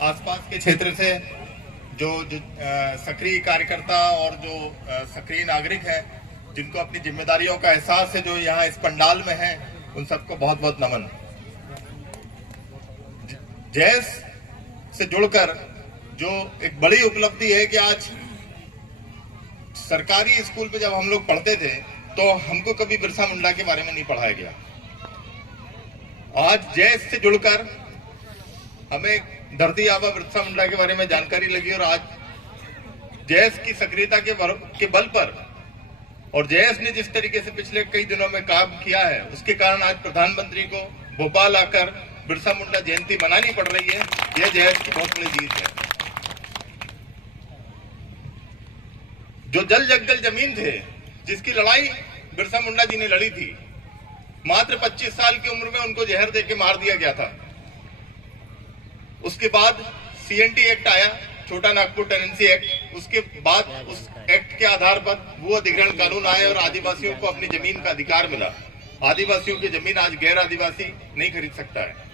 आसपास के क्षेत्र से जो सक्रिय कार्यकर्ता और जो सक्रिय नागरिक हैं, जिनको अपनी जिम्मेदारियों का एहसास है, जो यहाँ इस पंडाल में हैं, उन सबको बहुत बहुत नमन। जैस से जुड़कर जो एक बड़ी उपलब्धि है कि आज सरकारी स्कूल में जब हम लोग पढ़ते थे तो हमको कभी बिरसा मुंडा के बारे में नहीं पढ़ाया गया। आज जैस से जुड़कर हमें धरती आबा बिरसा मुंडा के बारे में जानकारी लगी और आज जैस की सक्रियता के बल पर और जैस ने जिस तरीके से पिछले कई दिनों में काम किया है, उसके कारण आज प्रधानमंत्री को भोपाल आकर बिरसा मुंडा जयंती मनानी पड़ रही है। यह जैस की बहुत बड़ी जीत है। जो जल जंगल जमीन थे, जिसकी लड़ाई बिरसा मुंडा जी ने लड़ी थी, मात्र 25 साल की उम्र में उनको जहर देके मार दिया गया था। उसके बाद CNT एक्ट आया, छोटा नागपुर टेनेंसी एक्ट। उसके बाद उस एक्ट के आधार पर वो अधिग्रहण कानून आए और आदिवासियों को अपनी जमीन का अधिकार मिला। आदिवासियों की जमीन आज गैर आदिवासी नहीं खरीद सकता है।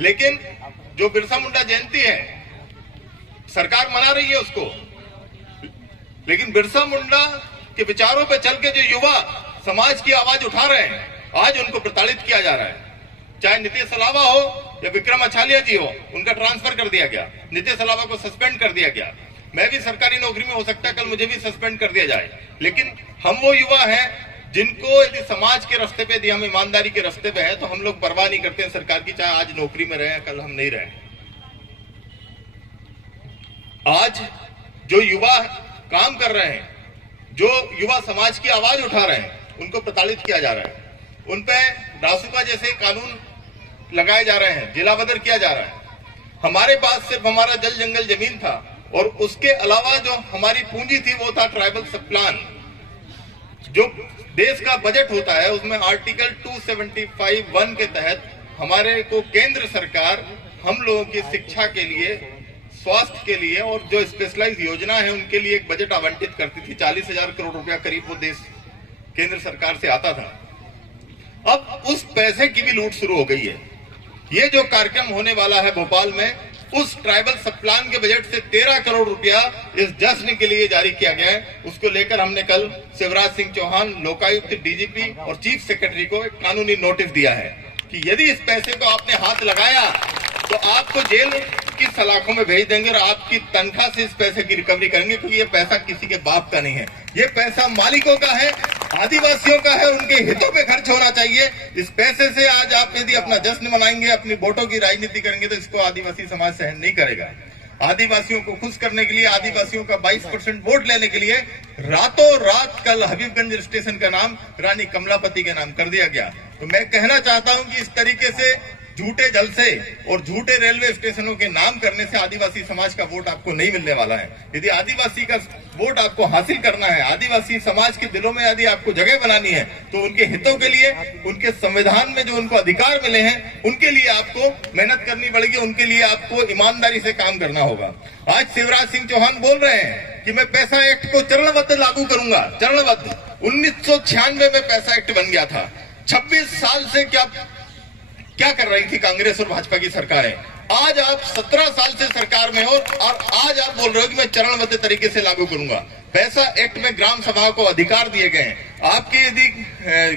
लेकिन जो बिरसा मुंडा जयंती है, सरकार मना रही है उसको, लेकिन बिरसा मुंडा के विचारों पे चल के जो युवा समाज की आवाज उठा रहे हैं, आज उनको प्रताड़ित किया जा रहा है। चाहे नीतीश सलावा हो या विक्रम अछालिया जी हो, उनका ट्रांसफर कर दिया गया। नीतीश सलावा को सस्पेंड कर दिया गया। मैं भी सरकारी नौकरी में हो सकता है कल मुझे भी सस्पेंड कर दिया जाए, लेकिन हम वो युवा हैं जिनको यदि समाज के रास्ते पे, यदि हम ईमानदारी के रास्ते पे हैं, तो हम लोग परवाह नहीं करते हैं सरकार की, चाहे आज नौकरी में रहे कल हम नहीं रहे। आज जो युवा काम कर रहे हैं, जो युवा समाज की आवाज उठा रहे हैं, उनको प्रताड़ित किया जा रहा है। उन पे रासुका जैसे कानून लगाए जा रहे हैं, जिला बदर किया जा रहा है। हमारे पास सिर्फ हमारा जल जंगल जमीन था और उसके अलावा जो हमारी पूंजी थी वो था ट्राइबल सब प्लान। जो देश का बजट होता है उसमें आर्टिकल 275(1) के तहत हमारे को केंद्र सरकार हम लोगों की शिक्षा के लिए, स्वास्थ्य के लिए और जो स्पेशलाइज योजना है उनके लिए एक बजट आवंटित करती थी। 40,000 करोड़ रुपया करीब वो देश केंद्र सरकार से आता था। अब उस पैसे की भी लूट शुरू हो गई है। ये जो कार्यक्रम होने वाला है भोपाल में, उस ट्राइबल सब प्लान के बजट से 13 करोड़ रुपया इस जश्न के लिए जारी किया गया है। उसको लेकर हमने कल शिवराज सिंह चौहान, लोकायुक्त, DGP और चीफ सेक्रेटरी को एक कानूनी नोटिस दिया है कि यदि इस पैसे को आपने हाथ लगाया तो आपको जेल की सलाखों में भेज देंगे और आपकी तनख्वाह से इस पैसे की रिकवरी करेंगे, क्योंकि ये पैसा किसी के बाप का नहीं है। ये पैसा मालिकों का है, आदिवासियों का है, उनके हितों पे खर्च होना चाहिए। इस पैसे से आज आप यदि अपना जश्न मनाएंगे, अपनी वोटों की राजनीति करेंगे, तो इसको आदिवासी समाज सहन नहीं करेगा। आदिवासियों को खुश करने के लिए, आदिवासियों का 22% वोट लेने के लिए रातों रात कल हबीबगंज स्टेशन का नाम रानी कमलापति के नाम कर दिया गया। तो मैं कहना चाहता हूं कि इस तरीके से झूठे जलसे और झूठे रेलवे स्टेशनों के नाम करने से आदिवासी समाज का वोट आपको नहीं मिलने वाला है। यदि आदिवासी का वोट आपको हासिल करना है, आदिवासी समाज के दिलों में यदि आपको जगह बनानी है, तो उनके हितों के लिए, उनके संविधान में जो उनको अधिकार मिले हैं, उनके लिए आपको मेहनत करनी पड़ेगी, उनके लिए आपको ईमानदारी से काम करना होगा। आज शिवराज सिंह चौहान बोल रहे हैं कि मैं पैसा एक्ट को चरणबद्ध लागू करूंगा। चरणबद्ध 1996 में पैसा एक्ट बन गया था। 26 साल से क्या कर रही थी कांग्रेस और भाजपा की सरकारें? आज आप 17 साल से सरकार में हो और आज आप बोल रहे हो कि मैं चरणबद्ध तरीके से लागू करूंगा। पैसा एक्ट में ग्राम सभा को अधिकार दिए गए हैं। आपके यदि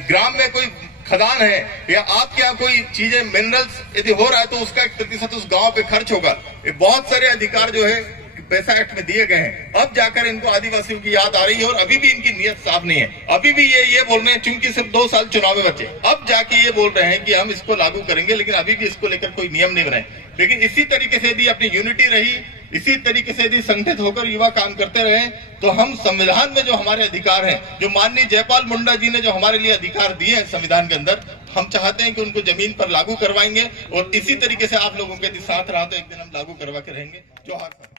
ग्राम में कोई खदान है या आपके यहाँ कोई चीजें, मिनरल्स यदि हो रहा है, तो उसका 1% उस गांव पे खर्च होगा। ये बहुत सारे अधिकार जो है पैसा एक्ट में दिए गए हैं। अब जाकर इनको आदिवासियों की याद आ रही है और अभी भी इनकी नीयत साफ नहीं है। अभी भी ये बोल रहे हैं, चूंकि सिर्फ 2 साल चुनाव में बचे, अब जाके ये बोल रहे हैं कि हम इसको लागू करेंगे, लेकिन अभी भी इसको लेकर कोई नियम नहीं बनाए। लेकिन इसी तरीके से यदि अपनी यूनिटी रही, इसी तरीके से यदि संगठित होकर युवा काम करते रहे, तो हम संविधान में जो हमारे अधिकार हैं, जो माननीय जयपाल मुंडा जी ने जो हमारे लिए अधिकार दिए हैं संविधान के अंदर, हम चाहते हैं कि उनको जमीन पर लागू करवाएंगे। और इसी तरीके से आप लोगों के साथ रहा तो एक दिन हम लागू करवा के रहेंगे। जोहार।